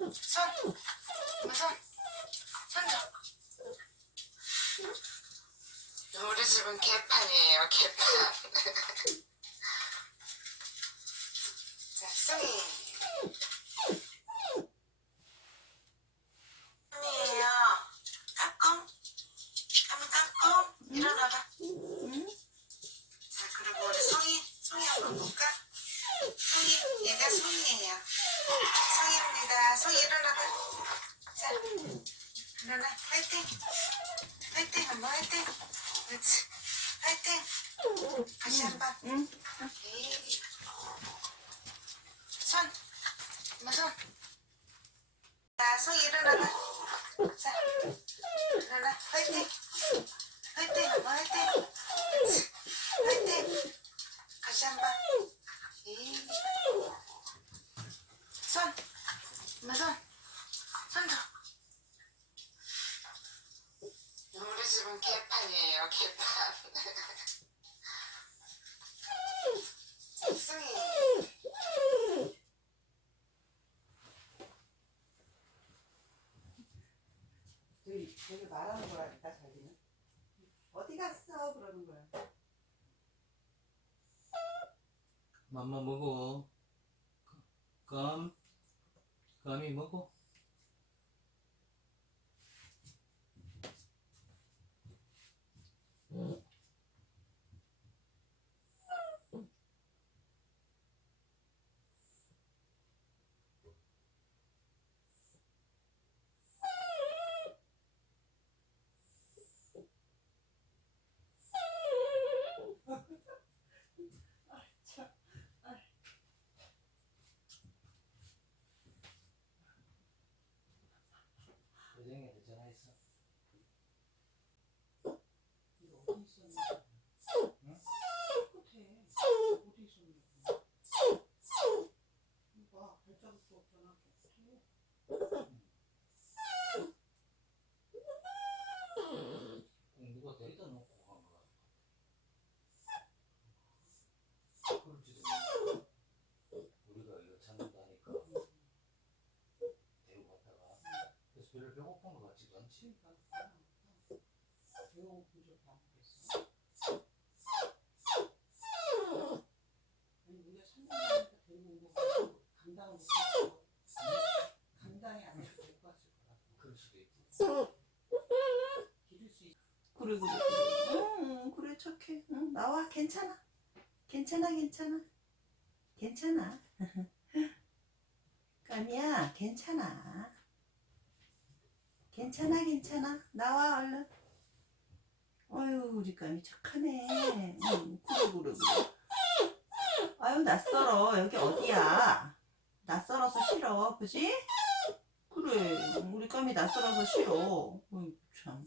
손! 손! 손 줘! 우리 집은 개판이에요, 개판. 자, 숭이. 숭이에요. 까꿍. 까꿍, 까꿍. 일어나봐. 자, 그리고 우리 숭이 한번 볼까? 숭이, 얘가 숭이에요. 숭이입니다. 숭이 일어나봐. 자, 일어나. 화이팅. 화이팅, 한번 화이팅. 그렇지. 화이팅. 다시 한 번. 에이. 손. 엄마 손. 자, 숭이 일어나봐. 자, 일어나. 화이팅. 화이팅, 한번 화이팅. 그렇지. 화이팅. 다시 한 번. 에이. 손. 엄마 손. 손 줘. 우리 집은 개판이에요, 개판. 숭이. 되게 말하는 거라니까 자기는. 어디 갔어? 그러는 거야. 맘마 먹어. 감이 먹어. 여정이한테 전화했어. 이거 어디 있었냐? 응? 끝에 어디 있었냐고. 이거 발자국도 없잖아. 끝에. 누가 데리다 놓고 간 거야. 그럴지도 몰라. 우리가 이거 찾는다 하니까 데리고 갔다가. 그래서 별로 배고픈 거 같지가 않지. 배고픈 적도 안 됐어. 아니 우리가 3년이니까 데리고 온 거 가지고 감당을 못했어. 감당이 안 돼서 데리고 왔을 거라고. 그럴 수도 있고. 기를 수 있어. 그래. 응, 그래 착해. 응, 나와. 괜찮아. 괜찮아. 까미야, 괜찮아. 괜찮아. 나와 얼른. 어휴, 우리 까미 착하네. 응, 그래. 아유, 낯설어. 여기 어디야? 낯설어서 싫어, 그지? 그래, 우리 까미 낯설어서 싫어. 어휴, 참.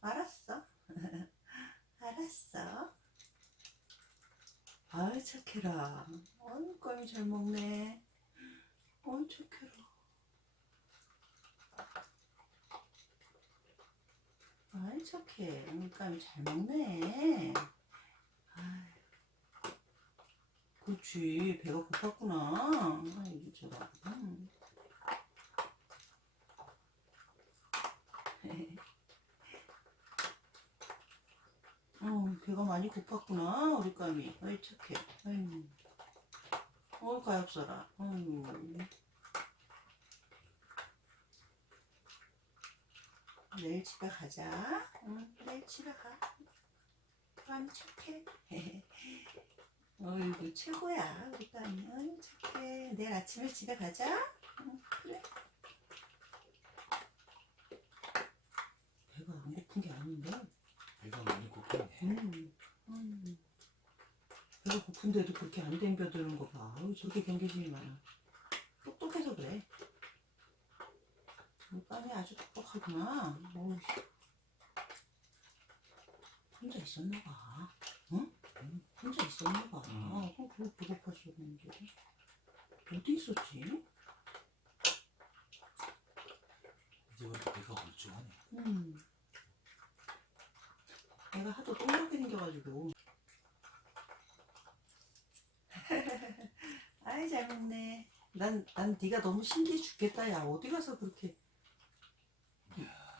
알았어. 알았어. 아이, 착해라. 아유, 까미 잘 먹네. 어이, 착해라. 아이, 착해. 우리 까미 잘 먹네. 아이. 그렇지, 배가 고팠구나. 아이고, 저런. 배가 많이 고팠구나, 우리 까미. 아이, 착해. 아이. 가엾어라. 내일 집에 가자. 내일 집에 가. 아니 착해. 어이구 최고야 우리 딸은. 착해. 내일 아침에 집에 가자. 그래. 배가 안 고픈 게 아닌데. 배가 많이 고프네. 배가 고픈데도 그렇게 안 댐벼드는 거 봐. 저렇게 경계심이 많아. 똑똑해서 그래. 우리 딸이 아주 똑똑하구나. 혼자 있었나 봐. 응? 혼자 있었나 봐. 그걸 배고파지는데 어디 있었지? 이제부터 배가 멀쩡하네. 내가 하도 동그랗게 생겨가지고. 아이 잘 먹네. 난 네가 너무 신기해 죽겠다. 야 어디 가서 그렇게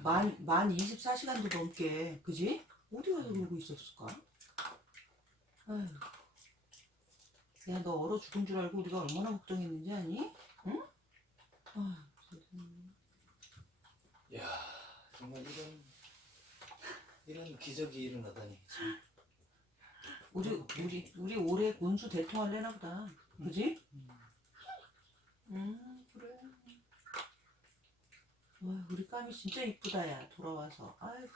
만 24시간도 넘게 그지? 어디 가서 놀고 있었을까? 아휴. 야 너 얼어 죽은 줄 알고 우리가 얼마나 걱정했는지 아니? 응? 아 세상에. 야, 정말 이런 기적이 일어나다니. 참. 우리 올해 운수 대통할래나 보다. 그지? 그래. 우리 까미 진짜 이쁘다 야 돌아와서. 아이고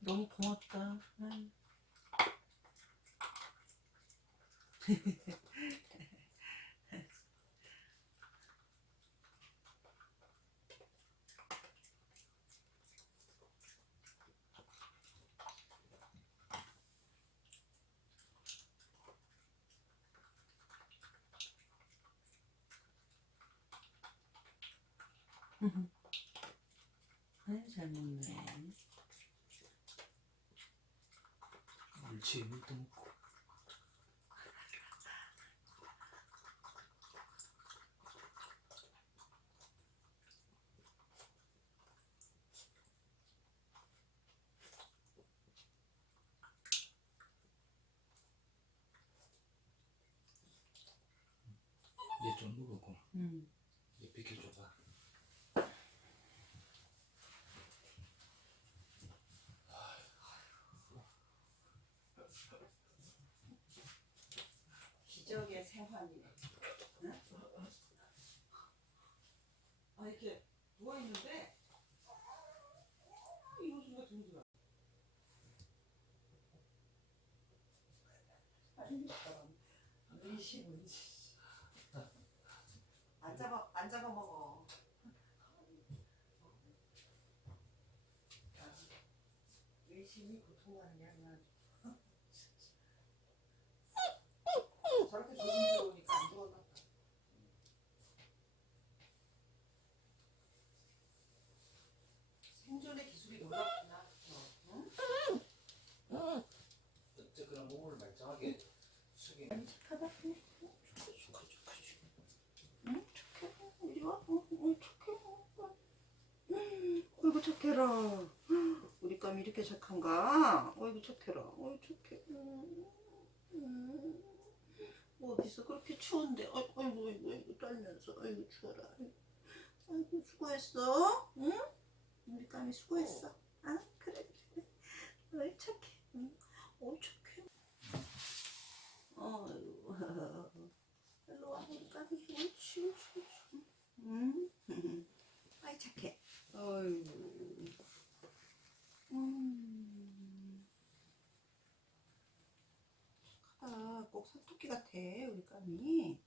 너무 고맙다. 아이고. 아이 잘 먹네. 옳지, 물도 먹고. 이제 좀 먹었고. 이제 비켜줘봐. 기적의 생환이네. 응? 이렇게 누워있는데 이 옷은 왜 들지 마. 의심은 안 잡아 먹어. 의심이 고통하느냐 그냥. 저렇게 조심스러우니까 안 죽었나 봐. 생존의 기술이 놀랍구나. 응? 어째 그런 몸을 말짱하게 숙이. 착하다. 응? 착해. 이리 와. 착해. 어이구 착해라. 우리 까미 이렇게 착한가? 어이구 착해라. 어이 착해. 어디서 그렇게 추운데? 아이고 떨면서. 아이고 추워라. 아이고 수고했어. 응? 우리 까미 수고했어. 아 그래. 어이 착해. 어이 착해. 어이구. 일로 와. 우리 까미. 옳지. 응? 아이 착해. 어이구. 착하다. 꼭 사토끼 같아 우리 까미.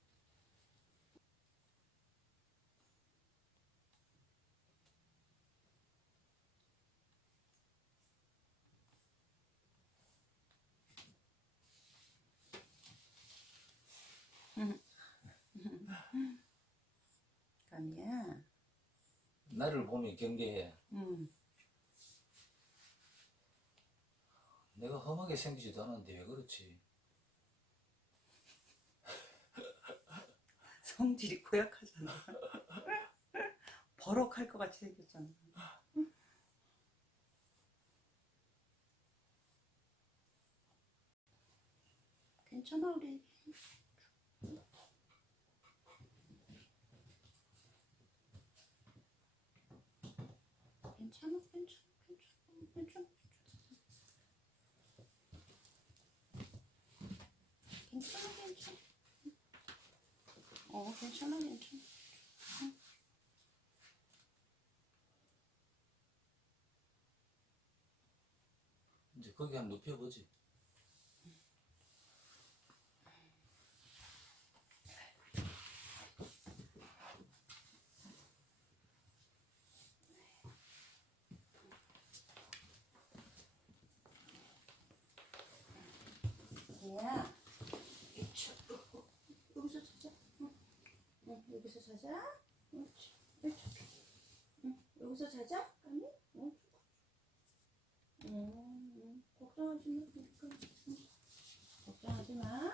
까미야. 나를 보니 경계해. 내가 험하게 생기지도 않았는데 왜 그렇지? 성질이 고약하잖아. 버럭할 것 같이 생겼잖아. 괜찮아 우리. 괜찮아 괜찮아 괜찮아 괜찮아 괜찮아. 괜찮아 괜찮아. 이제 거기 한번 눕혀보지. 얘야, 여기서 자자. 응, 여기서 자자. 옳지. 응, 여기서 자자. 아니? 걱정하지 마. 걱정하지 마.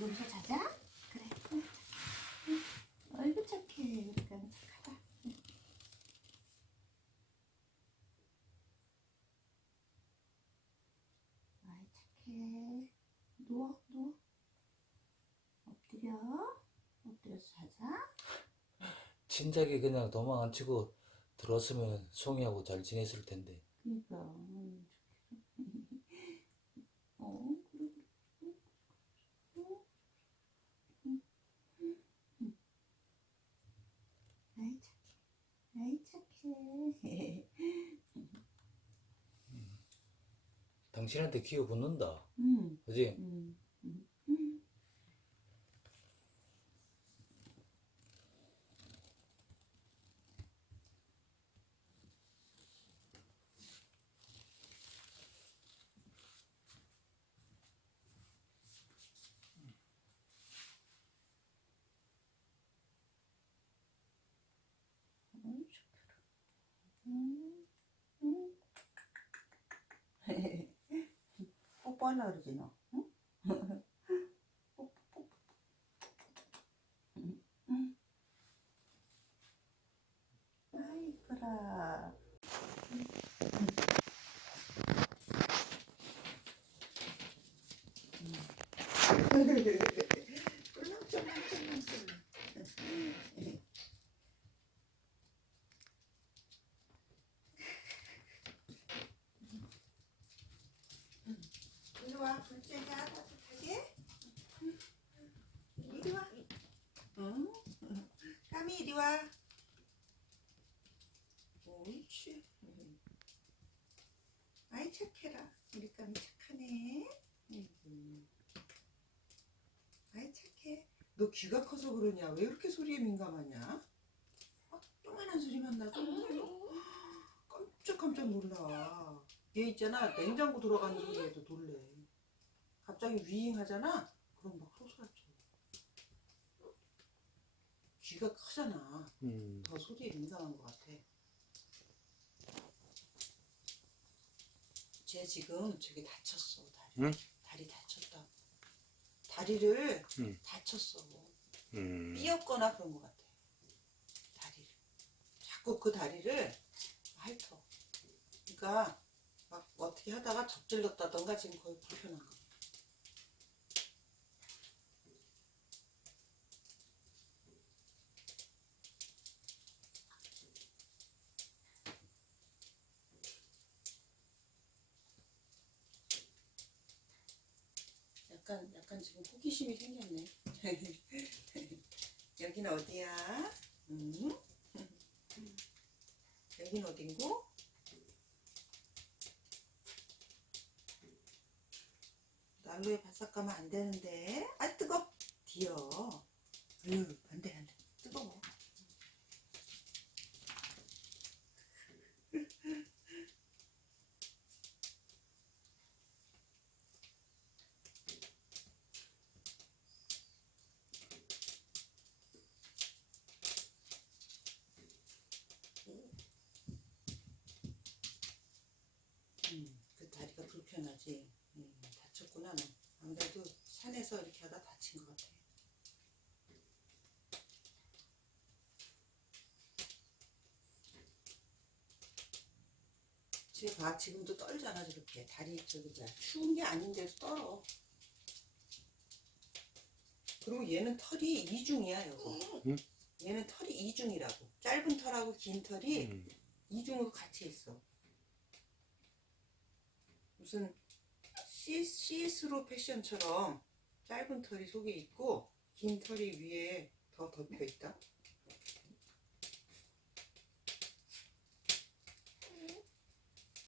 여기서 자자. 그래. 아이고 착해. 우리가 착하다. 아이 착해. 누워. 엎드려서 자자. 친작이 그냥 도망 안 치고 들어왔으면 송이하고 잘 지냈을 텐데. 그니까. 그래. 아이 착해. 당신한테 기어 붙는다. 응. 그지? 뽀뽀하려고 그러지 너. 응? 뽀뽀. 응. 아이고라. 이리 와, 불쬐냐 따뜻하게. 이리 와. 응? 까미 이리 와. 옳지. 아이 착해라. 우리 까미 착하네. 아이 착해. 너 귀가 커서 그러냐? 왜 이렇게 소리에 민감하냐? 조그만한 소리만 나도 깜짝 놀라. 얘 있잖아, 냉장고 돌아가는 소리에도 놀래. 갑자기 위잉 하잖아? 그럼 막 소스라쳐. 귀가 크잖아. 더 소리에 민감한 것 같아. 쟤 지금 저기 다쳤어. 다리. 응? 다리 다쳤다. 다리를 다쳤어. 삐었거나 그런 것 같아. 다리를. 자꾸 그 다리를 핥어. 그러니까 막 어떻게 하다가 접질렀다던가 지금 거의 불편한 거. 약간 지금 호기심이 생겼네. 여기는 어디야? 여긴 어딘고? 난로에 바싹 가면 안 되는데. 아 뜨거. 뒤어. 안 돼. 뜨거워. 그 다리가 불편하지. 다쳤구나 너. 아무래도 산에서 이렇게 하다 다친 것 같아. 쟤봐 지금도 떨잖아 저렇게 다리 저기 뭐야 추운 게 아닌데도 떨어. 그리고 얘는 털이 이중이야 여보. 응? 얘는 털이 이중이라고. 짧은 털하고 긴 털이 음. 이중으로 같이 있어. 무슨 시스루 패션처럼 짧은 털이 속에 있고 긴 털이 위에 더 덮여 있다.